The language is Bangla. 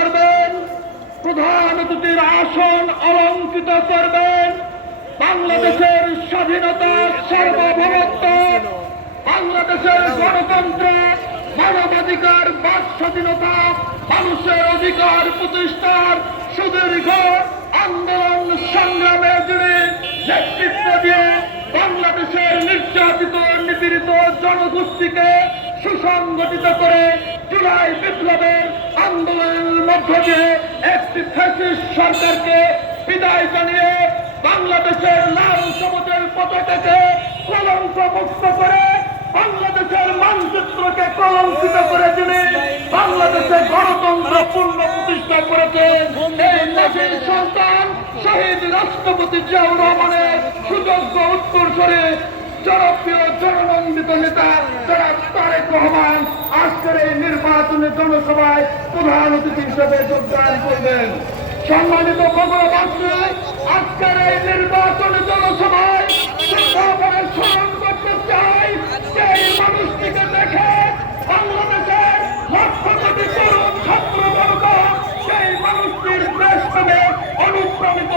করবেন, প্রধান অতিথির আসন অলঙ্কৃত করবেন। বাংলাদেশের স্বাধীনতা, সার্বভৌমত্ব, বাংলাদেশের গণতন্ত্র, মানবাধিকার, বাক স্বাধীনতা, মানুষের অধিকার প্রতিষ্ঠার সুদীর্ঘ আন্দোলন সংগ্রামে যিনি নেতৃত্ব দিয়ে বাংলাদেশের নির্যাতিত নিপীড়িত জনগোষ্ঠীকে সুসংগঠিত করে জুলাই বিপ্লবের আন্দোলনের মধ্য দিয়ে একটি ফ্যাসিস্ট সরকারকে বিদায় জানিয়ে বাংলাদেশের লাল সবুজের পতাকাকে কলঙ্ক মুক্ত করে বাংলাদেশের মানচিত্রকে কলঙ্কিত করে যিনি বাংলাদেশের গণতন্ত্র পূর্ণ প্রতিষ্ঠা করেছে এই দেশের সন্তান শহীদ রাষ্ট্রপতি জিয়াউর রহমানের সুযোগ্য উত্তরসূরি জনপ্রিয় জননন্দিত নেতা যারা তারেক রহমান আজকের এই নির্বাচনী জনসভায় প্রধান অতিথি হিসেবে যোগদান করবেন। সম্মানিত বগুড়াবাসী, আজকের এই নির্বাচনী জনসভায় স্মরণ করতে চাই সেই মানুষটিকে দেখে বাংলাদেশের লক্ষ কোটি তরুণ ছাত্রবর্গ সেই মানুষটির দেশ থেকে অনুপ্রাণিত